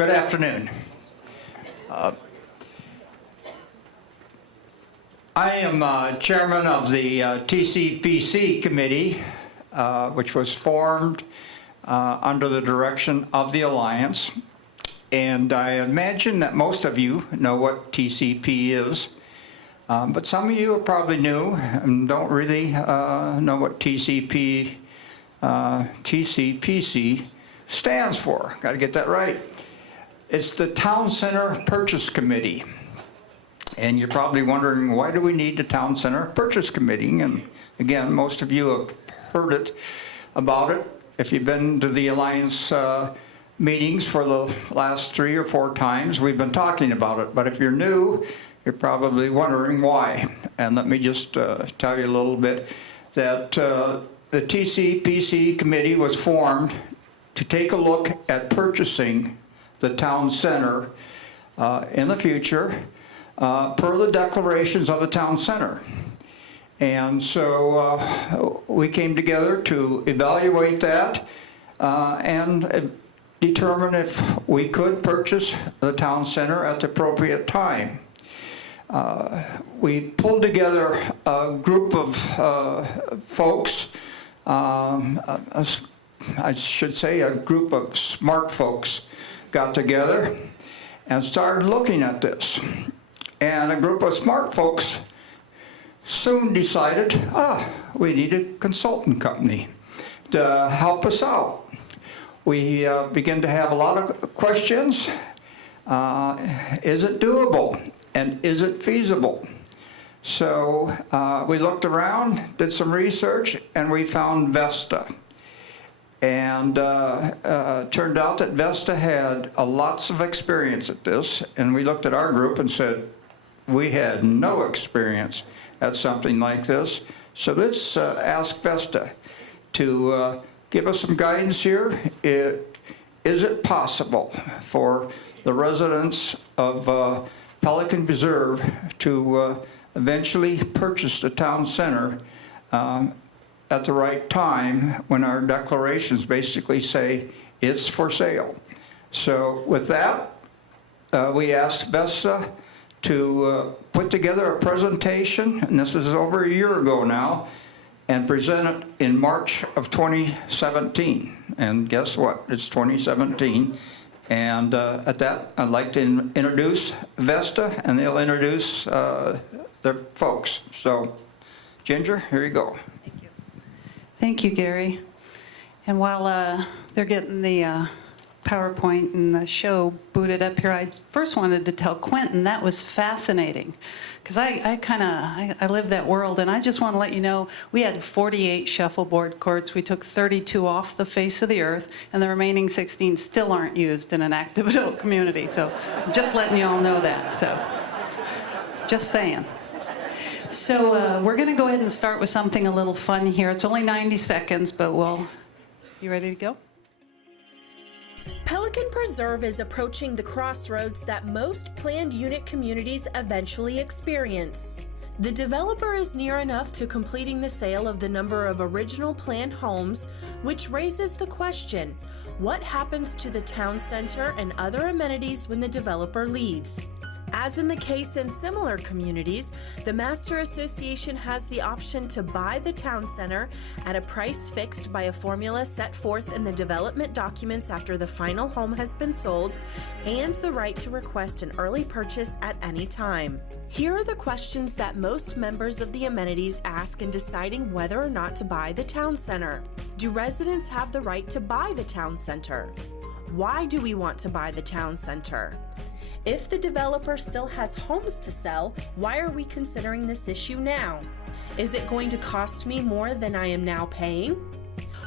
Good afternoon. I am chairman of the TCPC committee, which was formed under the direction of the Alliance. And I imagine that most of you know what TCP is, but some of you are probably new and don't really know what TCPC stands for. Got to get that right. It's the Town Center Purchase Committee. And you're probably wondering, why do we need the Town Center Purchase Committee? And again, most of you have heard about it if you've been to the Alliance meetings for the last 3 or 4 times. We've been talking about it. But if you're new, you're probably wondering why. And let me just tell you a little bit that the TCPC committee was formed to take a look at purchasing the town center in the future per the declarations of the town center. And so we came together to evaluate that and determine if we could purchase the town center at the appropriate time. We pulled together a group of folks, I should say a group of smart folks got together and started looking at this. And a group of smart folks soon decided, we need a consultant company to help us out. We began to have a lot of questions. Is it doable? And is it feasible? So we looked around, did some research, and we found Vesta. And turned out that Vesta had lots of experience at this. And we looked at our group and said, we had no experience at something like this. So let's ask Vesta to give us some guidance here. Is it possible for the residents of Pelican Preserve to eventually purchase the town center at the right time when our declarations basically say it's for sale? So with that, we asked Vesta to put together a presentation, and this is over a year ago now, and present it in March of 2017. And guess what? It's 2017. And at that, I'd like to introduce Vesta, and they'll introduce their folks. So, Ginger, here you go. Thank you. Thank you, Gary. And while they're getting the PowerPoint and the show booted up here, I first wanted to tell Quentin that was fascinating, because I live that world, and I just want to let you know we had 48 shuffleboard courts. We took 32 off the face of the earth, and the remaining 16 still aren't used in an active adult community. So I'm just letting you all know that. So just saying. So we're going to go ahead and start with something a little fun here. It's only 90 seconds, but you ready to go? Pelican Preserve is approaching the crossroads that most planned unit communities eventually experience. The developer is near enough to completing the sale of the number of original planned homes, which raises the question, what happens to the town center and other amenities when the developer leaves? As in the case in similar communities, the Master Association has the option to buy the town center at a price fixed by a formula set forth in the development documents after the final home has been sold, and the right to request an early purchase at any time. Here are the questions that most members of the amenities ask in deciding whether or not to buy the town center. Do residents have the right to buy the town center? Why do we want to buy the town center? If the developer still has homes to sell, why are we considering this issue now? Is it going to cost me more than I am now paying?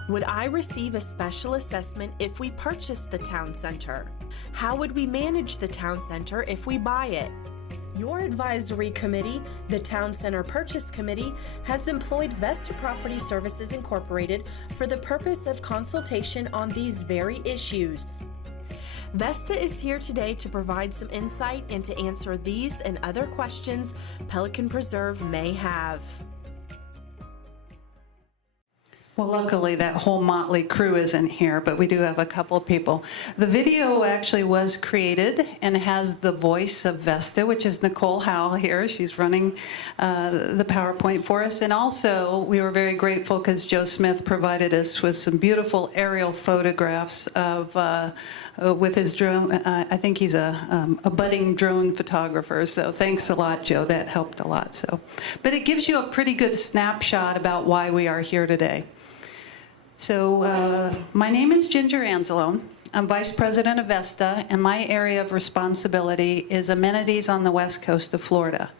Would I receive a special assessment if we purchased the town center? How would we manage the town center if we buy it? Your advisory committee, the Town Center Purchase Committee, has employed Vesta Property Services Incorporated for the purpose of consultation on these very issues. Vesta is here today to provide some insight and to answer these and other questions Pelican Preserve may have. Well, luckily that whole motley crew isn't here, but we do have a couple of people. The video actually was created and has the voice of Vesta, which is Nicole Howell here. She's running the PowerPoint for us. And also, we were very grateful because Joe Smith provided us with some beautiful aerial photographs of with his drone. I think he's a budding drone photographer, so thanks a lot, Joe. That helped a lot. But it gives you a pretty good snapshot about why we are here today. So my name is Ginger Anzalone. I'm Vice President of Vesta, and my area of responsibility is amenities on the west coast of Florida.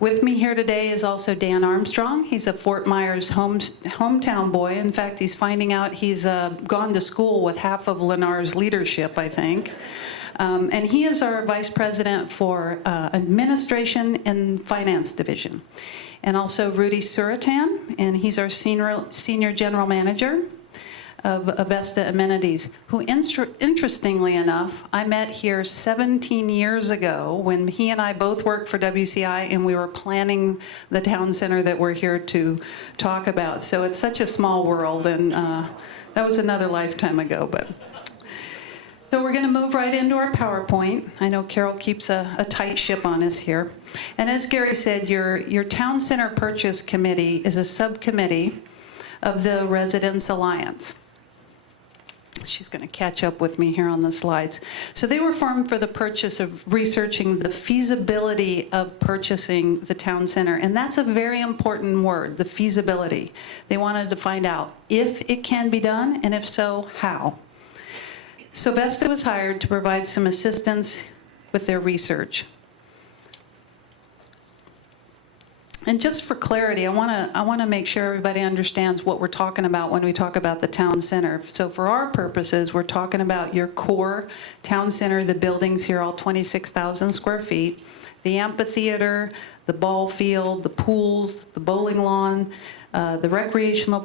With me here today is also Dan Armstrong. He's a Fort Myers hometown boy. In fact, he's finding out he's gone to school with half of Lennar's leadership, I think. And he is our Vice President for Administration and Finance Division. And also Rudy Suratan, and he's our Senior General Manager of Vesta Amenities, who interestingly enough, I met here 17 years ago when he and I both worked for WCI and we were planning the town center that we're here to talk about. So it's such a small world, and that was another lifetime ago. So we're going to move right into our PowerPoint. I know Carol keeps a tight ship on us here. And as Gary said, your Town Center Purchase Committee is a subcommittee of the Residents Alliance. She's going to catch up with me here on the slides. So they were formed for the purchase of researching the feasibility of purchasing the town center. And that's a very important word, the feasibility. They wanted to find out if it can be done, and if so, how. So Vesta was hired to provide some assistance with their research. And just for clarity, I want to make sure everybody understands what we're talking about when we talk about the town center. So for our purposes, we're talking about your core town center, the buildings here, all 26,000 square feet, the amphitheater, the ball field, the pools, the bowling lawn, the recreational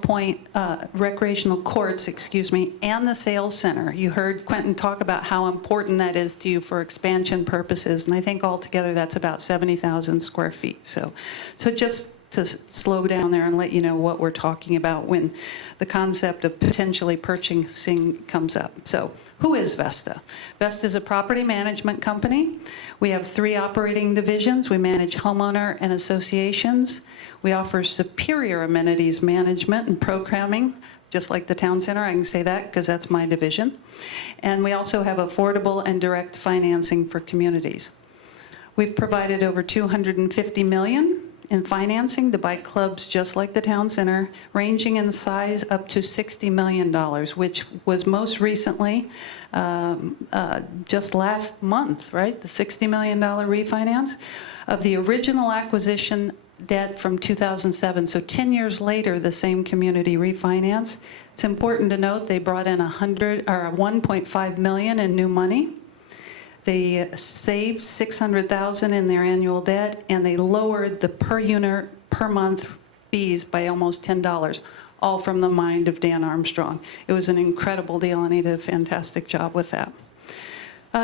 courts, and the sales center. You heard Quentin talk about how important that is to you for expansion purposes, and I think altogether that's about 70,000 square feet. So just to slow down there and let you know what we're talking about when the concept of potentially purchasing comes up. So who is Vesta? Vesta is a property management company. We have 3 operating divisions. We manage homeowner and associations. We offer superior amenities management and programming, just like the town center. I can say that because that's my division. And we also have affordable and direct financing for communities. We've provided over $250 million in financing to buy clubs just like the town center, ranging in size up to $60 million, which was most recently just last month, right? The $60 million refinance of the original acquisition debt from 2007. So 10 years later, the same community refinance. It's important to note they brought in $1.5 million in new money. They saved $600,000 in their annual debt, and they lowered the per unit per month fees by almost $10, all from the mind of Dan Armstrong. It was an incredible deal, and he did a fantastic job with that.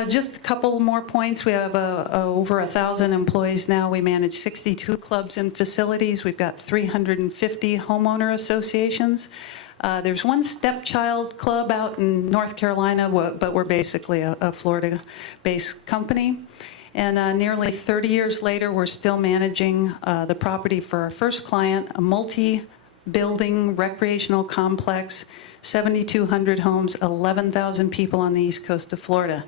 Just a couple more points. We have over 1,000 employees now. We manage 62 clubs and facilities. We've got 350 homeowner associations. There's one stepchild club out in North Carolina, but we're basically a Florida-based company. And nearly 30 years later, we're still managing the property for our first client, a multi-building recreational complex, 7,200 homes, 11,000 people on the east coast of Florida.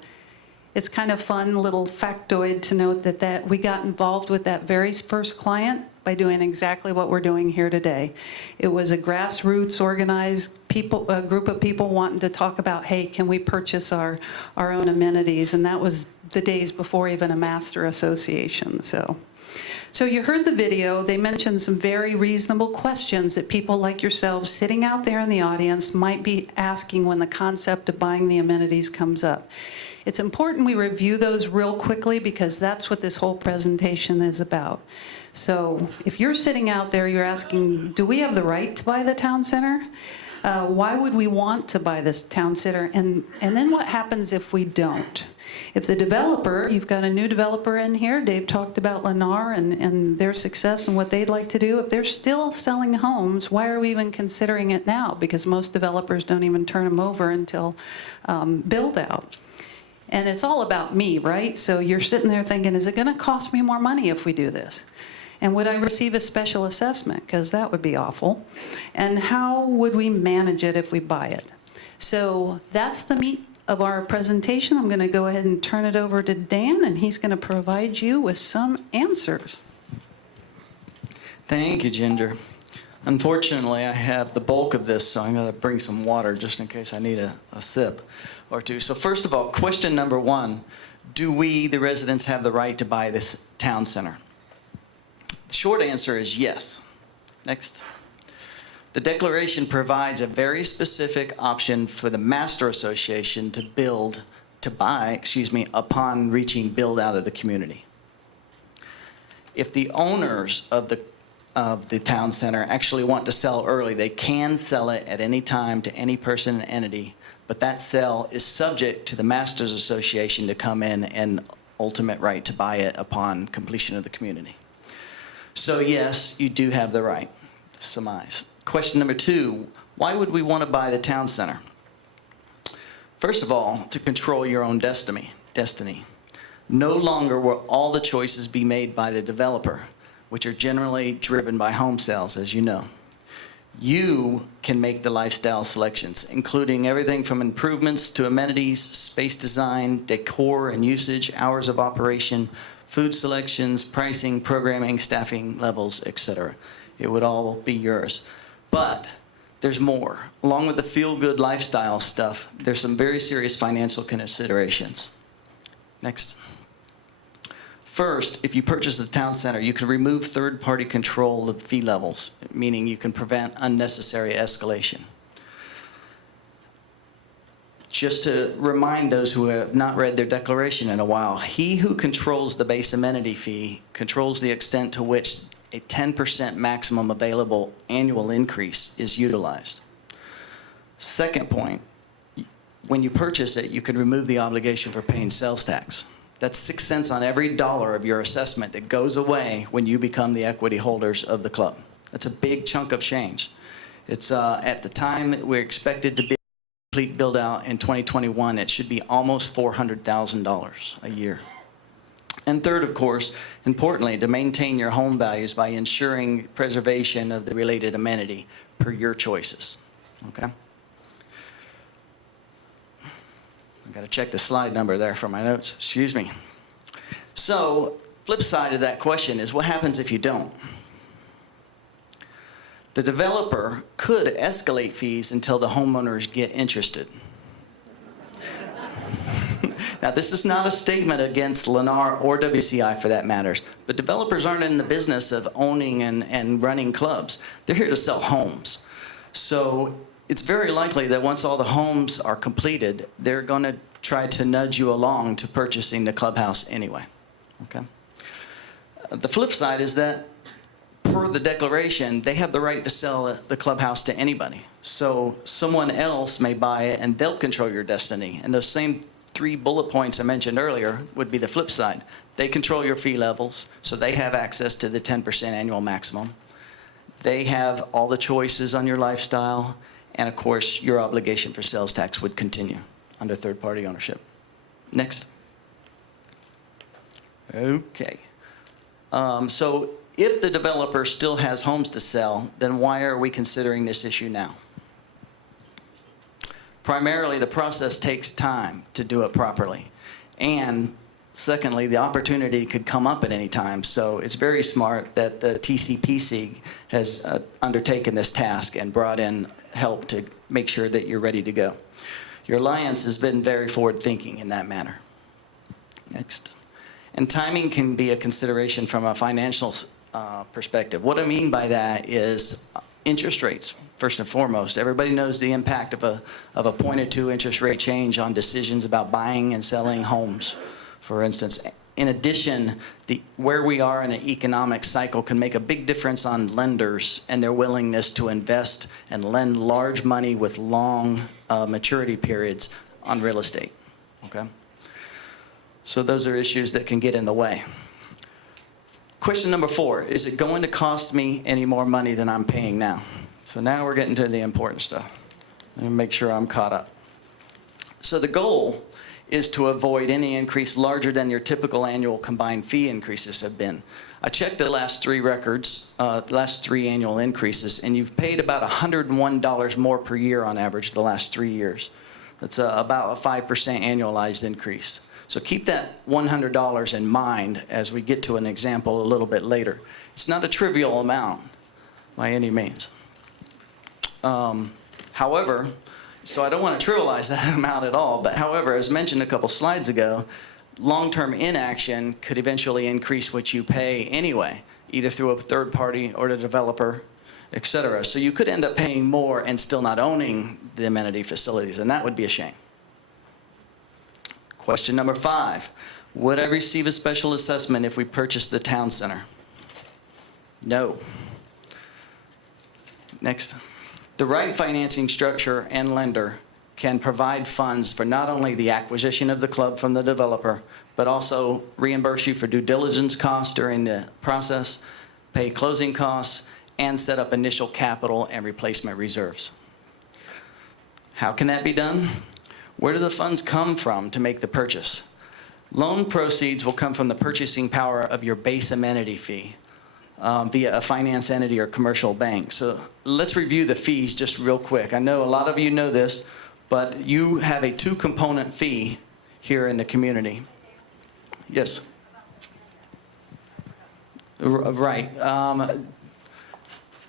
It's kind of fun little factoid to note that we got involved with that very first client by doing exactly what we're doing here today. It was a grassroots organized a group of people wanting to talk about, hey, can we purchase our own amenities? And that was the days before even a master association. So you heard the video. They mentioned some very reasonable questions that people like yourselves sitting out there in the audience might be asking when the concept of buying the amenities comes up. It's important we review those real quickly because that's what this whole presentation is about. So if you're sitting out there, you're asking, do we have the right to buy the town center? Why would we want to buy this town center? And then what happens if we don't? If the developer, you've got a new developer in here, Dave talked about Lennar and their success and what they'd like to do. If they're still selling homes, why are we even considering it now? Because most developers don't even turn them over until build out. And it's all about me, right? So you're sitting there thinking, is it going to cost me more money if we do this? And would I receive a special assessment? Because that would be awful. And how would we manage it if we buy it? So that's the meat of our presentation. I'm going to go ahead and turn it over to Dan, and he's going to provide you with some answers. Thank you, Ginger. Unfortunately, I have the bulk of this, so I'm going to bring some water just in case I need a sip or two. So first of all, question number one, do we, the residents, have the right to buy this town center? The short answer is yes. Next. The declaration provides a very specific option for the master association to buy, upon reaching build out of the community. If the owners of the town center actually want to sell early, they can sell it at any time to any person and entity, but that sale is subject to the masters association to come in and ultimate right to buy it upon completion of the community. So yes, you do have the right to surmise. Question number two, why would we want to buy the town center? First of all, to control your own destiny. No longer will all the choices be made by the developer, which are generally driven by home sales, as you know. You can make the lifestyle selections, including everything from improvements to amenities, space design, decor and usage, hours of operation, food selections, pricing, programming, staffing levels, etc. It would all be yours. But there's more. Along with the feel-good lifestyle stuff, there's some very serious financial considerations. Next. First, if you purchase the town center, you can remove third-party control of fee levels, meaning you can prevent unnecessary escalation. Just to remind those who have not read their declaration in a while, he who controls the base amenity fee controls the extent to which a 10% maximum available annual increase is utilized. Second point, when you purchase it, you can remove the obligation for paying sales tax. That's 6 cents on every dollar of your assessment that goes away when you become the equity holders of the club. That's a big chunk of change. It's at the time we're expected to be complete build out in 2021, it should be almost $400,000 a year. And third, of course, importantly, to maintain your home values by ensuring preservation of the related amenity per your choices. Okay? I've got to check the slide number there for my notes. Excuse me. So, flip side of that question is, what happens if you don't? The developer could escalate fees until the homeowners get interested. Now, this is not a statement against Lennar or WCI for that matter, but developers aren't in the business of owning and running clubs. They're here to sell homes. So it's very likely that once all the homes are completed, they're going to try to nudge you along to purchasing the clubhouse anyway. Okay? The flip side is that per the declaration, they have the right to sell the clubhouse to anybody. So someone else may buy it and they'll control your destiny. And those same 3 bullet points I mentioned earlier would be the flip side. They control your fee levels, so they have access to the 10% annual maximum. They have all the choices on your lifestyle, and of course, your obligation for sales tax would continue under third-party ownership. Next. Okay. So if the developer still has homes to sell, then why are we considering this issue now? Primarily, the process takes time to do it properly. And secondly, the opportunity could come up at any time. So it's very smart that the TCPC has undertaken this task and brought in help to make sure that you're ready to go. Your alliance has been very forward-thinking in that manner. Next. And timing can be a consideration from a financial perspective. What I mean by that is interest rates, first and foremost. Everybody knows the impact of a point or two interest rate change on decisions about buying and selling homes. For instance, In addition, where we are in an economic cycle can make a big difference on lenders and their willingness to invest and lend large money with long maturity periods on real estate, okay? So those are issues that can get in the way. Question number 4, is it going to cost me any more money than I'm paying now? So now we're getting to the important stuff. Let me make sure I'm caught up. So the goal is to avoid any increase larger than your typical annual combined fee increases have been. I checked the last 3 records, last 3 annual increases, and you've paid about $101 more per year on average the last 3 years. That's about a 5% annualized increase. So keep that $100 in mind as we get to an example a little bit later. It's not a trivial amount by any means. However, so I don't want to trivialize that amount at all, but however, as mentioned a couple slides ago, long-term inaction could eventually increase what you pay anyway, either through a third party or the developer, et cetera. So you could end up paying more and still not owning the amenity facilities, and that would be a shame. Question number 5, would I receive a special assessment if we purchase the town center? No. Next. The right financing structure and lender can provide funds for not only the acquisition of the club from the developer, but also reimburse you for due diligence costs during the process, pay closing costs, and set up initial capital and replacement reserves. How can that be done? Where do the funds come from to make the purchase? Loan proceeds will come from the purchasing power of your base amenity fee via a finance entity or commercial bank. So let's review the fees just real quick. I know a lot of you know this, but you have a 2-component fee here in the community. Yes? Right.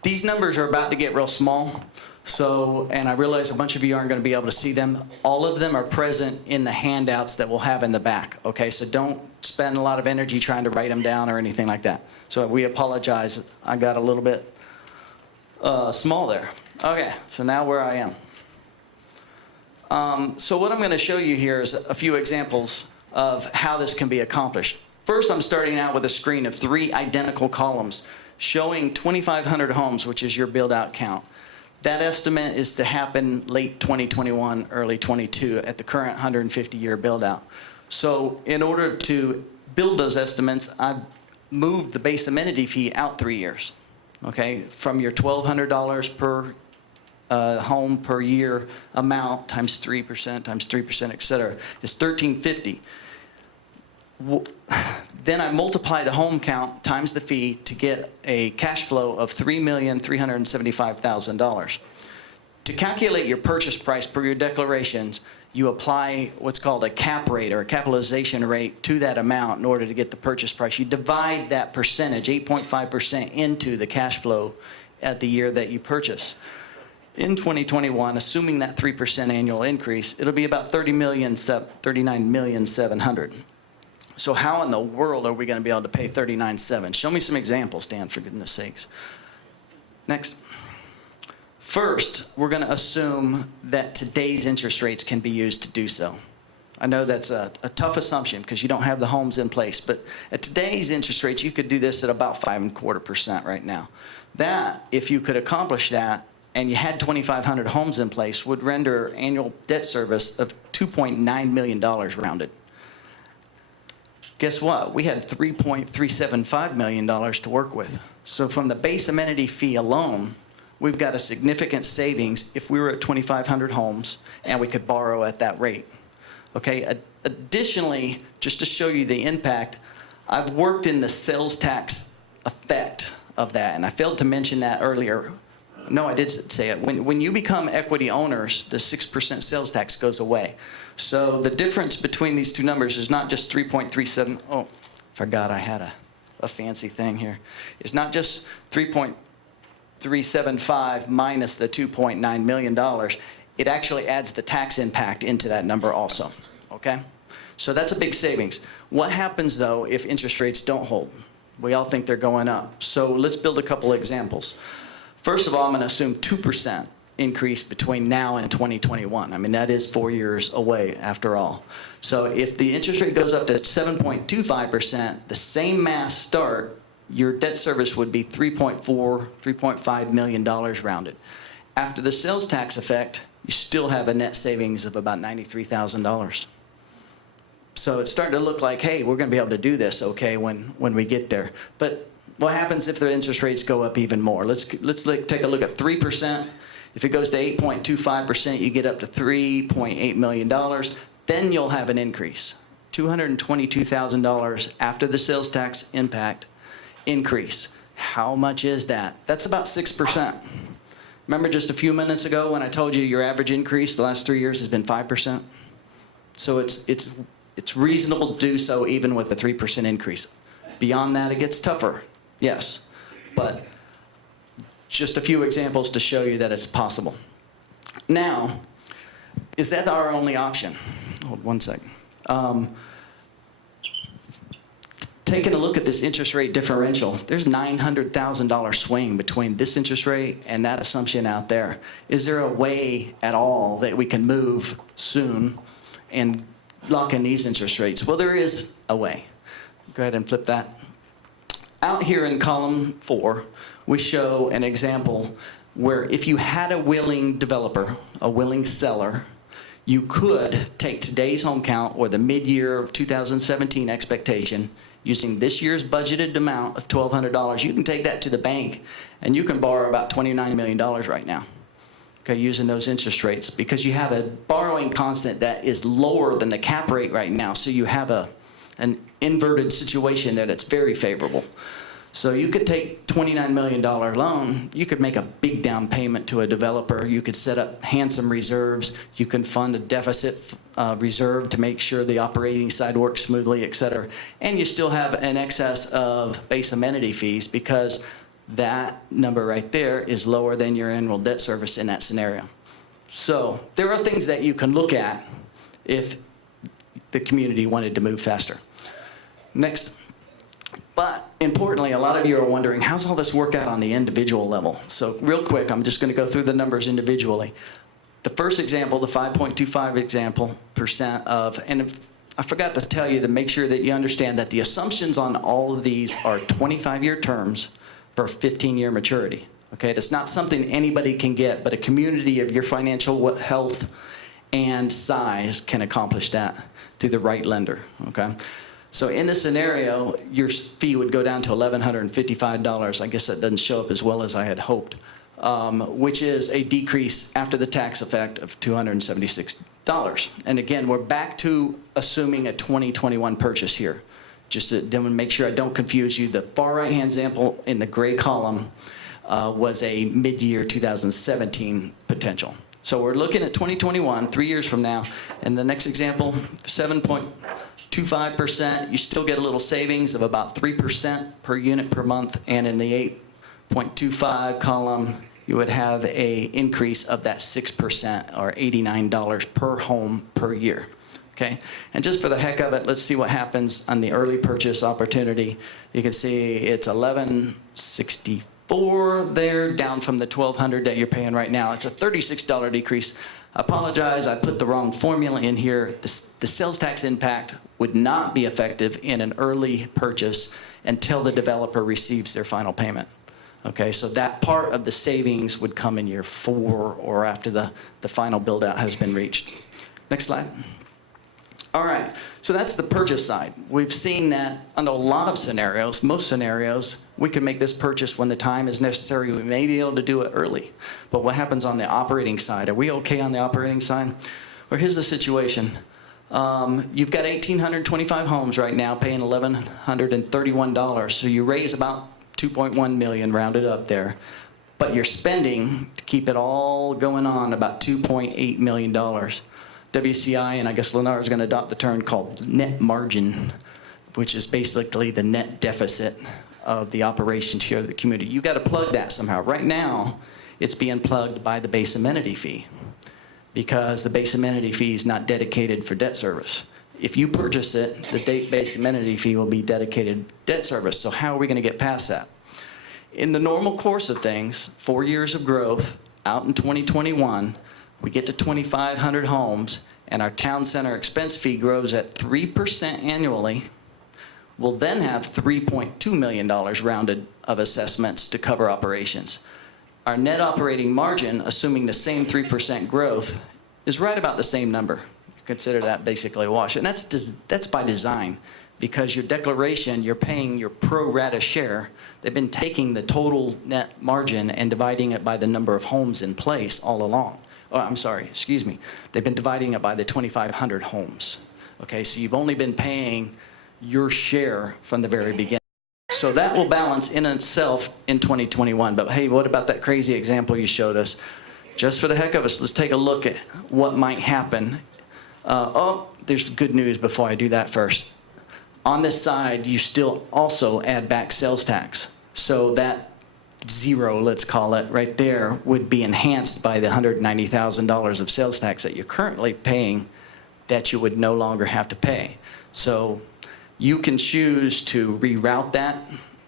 These numbers are about to get real small. So, and I realize a bunch of you aren't going to be able to see them. All of them are present in the handouts that we'll have in the back, okay? So don't spend a lot of energy trying to write them down or anything like that. So we apologize. I got a little bit small there. Okay, so now where I am. So what I'm going to show you here is a few examples of how this can be accomplished. First, I'm starting out with a screen of 3 identical columns showing 2,500 homes, which is your build-out count. That estimate is to happen late 2021, early 22 at the current 150-year build-out. So in order to build those estimates, I've moved the base amenity fee out 3 years, okay? From your $1,200 per home per year amount times 3%, et cetera, is $1,350. Then I multiply the home count times the fee to get a cash flow of $3,375,000. To calculate your purchase price per your declarations, you apply what's called a cap rate or a capitalization rate to that amount in order to get the purchase price. You divide that percentage, 8.5%, into the cash flow at the year that you purchase. In 2021, assuming that 3% annual increase, it'll be about $39,700,000. So how in the world are we going to be able to pay $39,700,000? Show me some examples, Dan, for goodness sakes. Next. First, we're going to assume that today's interest rates can be used to do so. I know that's a tough assumption because you don't have the homes in place, but at today's interest rates, you could do this at about 5.25% right now. That, if you could accomplish that, and you had 2,500 homes in place, would render annual debt service of $2.9 million rounded. Guess what? We had $3.375 million to work with. So from the base amenity fee alone, we've got a significant savings if we were at 2,500 homes and we could borrow at that rate. Okay. Additionally, just to show you the impact, I've worked in the sales tax effect of that, and I failed to mention that earlier. No, I did say it. When you become equity owners, the 6% sales tax goes away. So the difference between these two numbers is not just 3.37. Oh, forgot I had a fancy thing here. It's not just 3.375 minus the $2.9 million. It actually adds the tax impact into that number also. Okay? So that's a big savings. What happens though if interest rates don't hold? We all think they're going up. So let's build a couple examples. First of all, I'm going to assume 2% increase between now and 2021. I mean, that is 4 years away after all. So if the interest rate goes up to 7.25%, the same mass start, your debt service would be $3.5 million rounded. After the sales tax effect, you still have a net savings of about $93,000. So it's starting to look like, hey, we're going to be able to do this, okay, when we get there. But what happens if the interest rates go up even more? Let's take a look at 3%. If it goes to 8.25%, you get up to $3.8 million. Then you'll have an increase, $222,000 after the sales tax impact increase. How much is that? That's about 6%. Remember just a few minutes ago when I told you your average increase the last 3 years has been 5%? So it's reasonable to do so even with a 3% increase. Beyond that, it gets tougher, yes. But just a few examples to show you that it's possible. Now, is that our only option? Hold one second. Taking a look at this interest rate differential, there's $900,000 swing between this interest rate and that assumption out there. Is there a way at all that we can move soon and lock in these interest rates? Well, there is a way. Go ahead and flip that. Out here in column 4, we show an example where if you had a willing developer, a willing seller, you could take today's home count or the mid-year of 2017 expectation, using this year's budgeted amount of $1,200, you can take that to the bank and you can borrow about $29 million right now, okay, using those interest rates, because you have a borrowing constant that is lower than the cap rate right now. So you have an inverted situation that it's very favorable. So you could take $29 million loan, you could make a big down payment to a developer, you could set up handsome reserves, you can fund a deficit reserve to make sure the operating side works smoothly, et cetera. And you still have an excess of base amenity fees because that number right there is lower than your annual debt service in that scenario. So there are things that you can look at if the community wanted to move faster. Next. But importantly, a lot of you are wondering, how's all this work out on the individual level? So real quick, I'm just going to go through the numbers individually. The first example, the 5.25 example percent of, and I forgot to tell you to make sure that you understand that the assumptions on all of these are 25-year terms for 15-year maturity. Okay, that's not something anybody can get, but a community of your financial health and size can accomplish that through the right lender. Okay. So in this scenario, your fee would go down to $1,155. I guess that doesn't show up as well as I had hoped, which is a decrease after the tax effect of $276. And again, we're back to assuming a 2021 purchase here. Just to make sure I don't confuse you, the far right-hand example in the gray column was a mid-year 2017 potential. So we're looking at 2021, 3 years from now, and the next example, 7.25%, you still get a little savings of about 3% per unit per month, and in the 8.25 column, you would have a increase of that 6% or $89 per home per year. Okay, and just for the heck of it, let's see what happens on the early purchase opportunity. You can see it's $1,164 there, down from the $1,200 that you're paying right now. It's a $36 decrease. I apologize, I put the wrong formula in here. The sales tax impact would not be effective in an early purchase until the developer receives their final payment. Okay, so that part of the savings would come in year 4 or after the final build out has been reached. Next slide. All right, so that's the purchase side. We've seen that under a lot of scenarios, most scenarios, we can make this purchase when the time is necessary. We may be able to do it early. But what happens on the operating side? Are we okay on the operating side? Well, here's the situation. You've got 1,825 homes right now paying $1,131. So you raise about $2.1 million rounded up there. But you're spending, to keep it all going on, about $2.8 million. WCI, and I guess Lennar is going to adopt the term called net margin, which is basically the net deficit of the operations here of the community. You've got to plug that somehow. Right now, it's being plugged by the base amenity fee because the base amenity fee is not dedicated for debt service. If you purchase it, the base amenity fee will be dedicated debt service. So how are we going to get past that? In the normal course of things, 4 years of growth, out in 2021, we get to 2,500 homes, and our town center expense fee grows at 3% annually, we'll then have $3.2 million rounded of assessments to cover operations. Our net operating margin, assuming the same 3% growth, is right about the same number. Consider that basically a wash. And that's by design, because your declaration, you're paying your pro rata share. They've been taking the total net margin and dividing it by the number of homes in place all along. Oh, I'm sorry, excuse me. They've been dividing it by the 2,500 homes. Okay, so you've only been paying your share from the very beginning. So that will balance in itself in 2021. But hey, what about that crazy example you showed us? Just for the heck of us, let's take a look at what might happen. Oh, there's good news before I do that first. On this side, you still also add back sales tax. So that zero, let's call it, right there would be enhanced by the $190,000 of sales tax that you're currently paying that you would no longer have to pay. So you can choose to reroute that.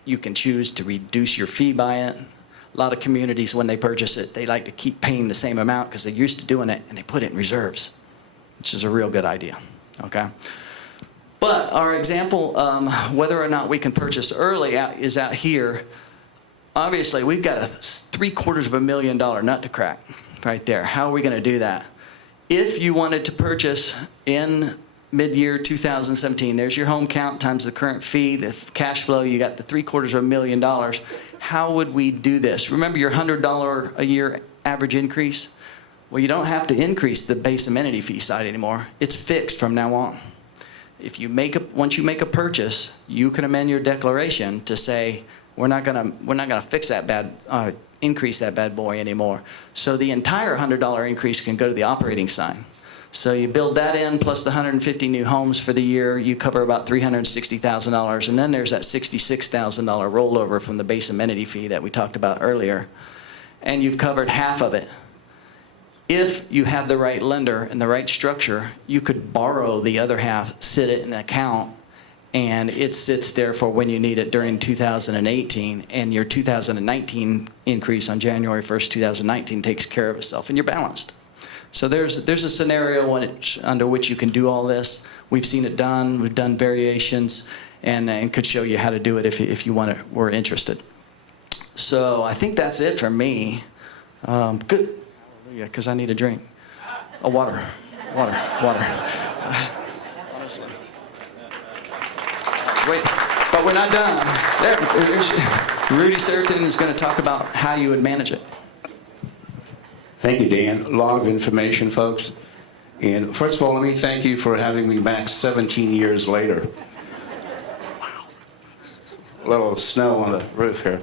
You can choose to reduce your fee by it. A lot of communities, when they purchase it, they like to keep paying the same amount because they're used to doing it, and they put it in reserves, which is a real good idea, okay? But our example, whether or not we can purchase early is out here. Obviously, we've got a $750,000 nut to crack right there. How are we going to do that? If you wanted to purchase in mid-year 2017, there's your home count times the current fee, the cash flow, you got the $750,000. How would we do this? Remember your $100 a year average increase? Well, you don't have to increase the base amenity fee side anymore. It's fixed from now on. If you once you make a purchase, you can amend your declaration to say, we're not gonna fix that increase that bad boy anymore. So the entire $100 increase can go to the operating side. So you build that in, plus the 150 new homes for the year, you cover about $360,000, and then there's that $66,000 rollover from the base amenity fee that we talked about earlier, and you've covered half of it. If you have the right lender and the right structure, you could borrow the other half, sit it in an account, and it sits there for when you need it during 2018, and your 2019 increase on January 1st, 2019 takes care of itself, and you're balanced. So there's a scenario under which you can do all this. We've seen it done. We've done variations, and could show you how to do it if you were interested. So I think that's it for me. Good. Yeah, because I need a drink. Oh, water. Honestly. Wait, but we're not done. Rudy Serton is going to talk about how you would manage it. Thank you, Dan. A lot of information, folks. And first of all, let me thank you for having me back 17 years later. Wow. A little snow on the roof here.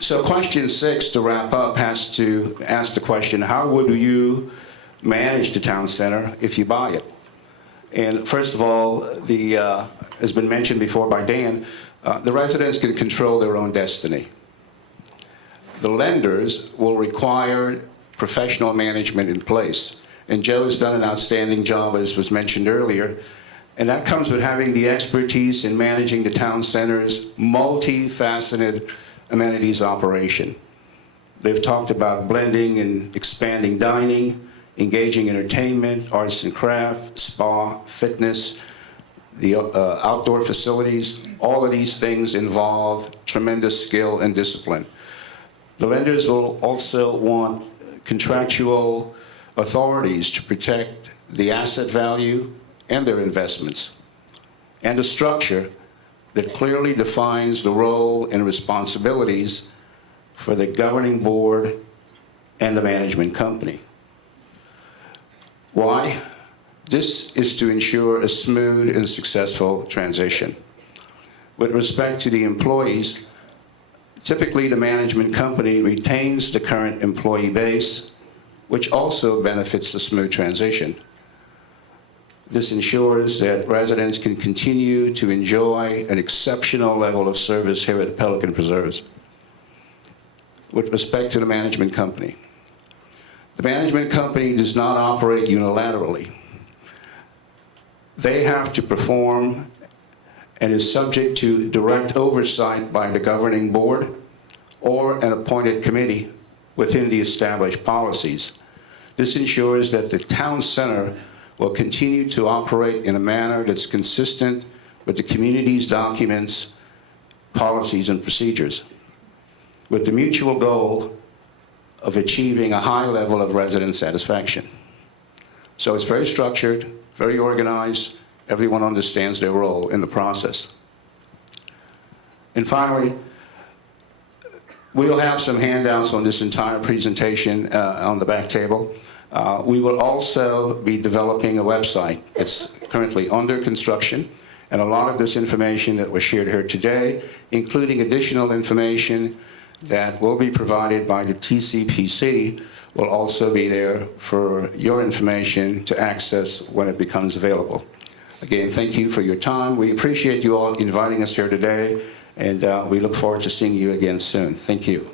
So question 6, to wrap up, has to ask the question, how would you manage the town center if you buy it? And first of all, has been mentioned before by Dan, the residents can control their own destiny. The lenders will require professional management in place. And Joe has done an outstanding job, as was mentioned earlier. And that comes with having the expertise in managing the town center's multifaceted amenities operation. They've talked about blending and expanding dining, engaging entertainment, arts and craft, spa, fitness, the outdoor facilities. All of these things involve tremendous skill and discipline. The lenders will also want contractual authorities to protect the asset value and their investments, and a structure that clearly defines the role and responsibilities for the governing board and the management company. Why? This is to ensure a smooth and successful transition. With respect to the employees, typically the management company retains the current employee base, which also benefits the smooth transition. This ensures that residents can continue to enjoy an exceptional level of service here at Pelican Preserves. With respect to the management company, the management company does not operate unilaterally. They have to perform and is subject to direct oversight by the governing board, or an appointed committee within the established policies. This ensures that the town center will continue to operate in a manner that's consistent with the community's documents, policies, and procedures, with the mutual goal of achieving a high level of resident satisfaction. So it's very structured, very organized. Everyone understands their role in the process. And finally, we'll have some handouts on this entire presentation on the back table. We will also be developing a website. It's currently under construction, and a lot of this information that was shared here today, including additional information that will be provided by the TCPC, will also be there for your information to access when it becomes available. Again, thank you for your time. We appreciate you all inviting us here today, and we look forward to seeing you again soon. Thank you.